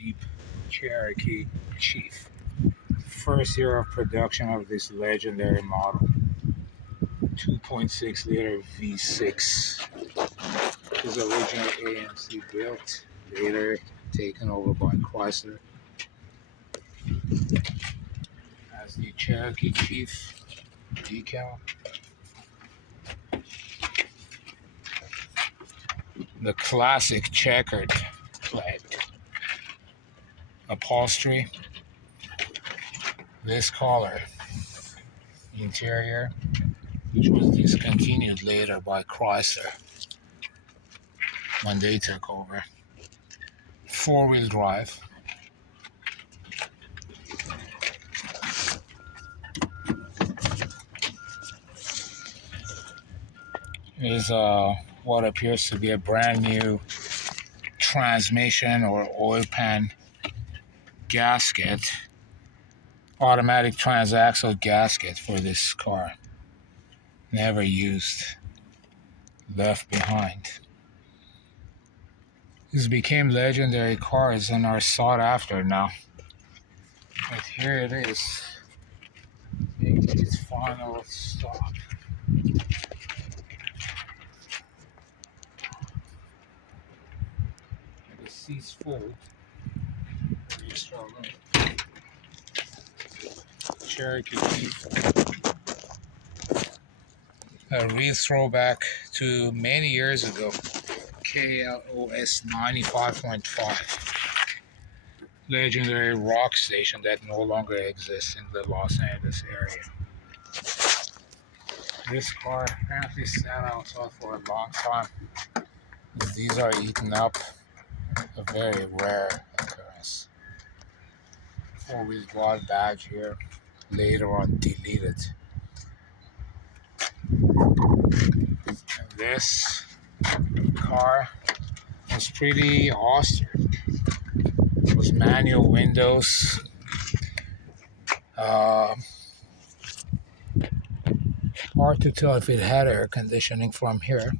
Jeep Cherokee Chief. First year of production of this legendary model. 2.6 liter V6. It was originally AMC built, later taken over by Chrysler. As the Cherokee Chief decal. The classic checkered clad upholstery. This color interior, which was discontinued later by Chrysler when they took over. Four-wheel drive. Is what appears to be a brand new transmission or oil pan gasket, automatic transaxle gasket for this car. Never used, left behind. These became legendary cars and are sought after now. But here it is, making its final stop. The seats fold. Extra room. Cherokee Jeep. A real throwback to many years ago. KLOS 95.5. Legendary rock station that no longer exists in the Los Angeles area. This car apparently sat outside for a long time. These are eaten up, a very rare occurrence. Four-wheel drive badge here, later on deleted. This car was pretty austere. It was manual windows. Hard to tell if it had air conditioning from here.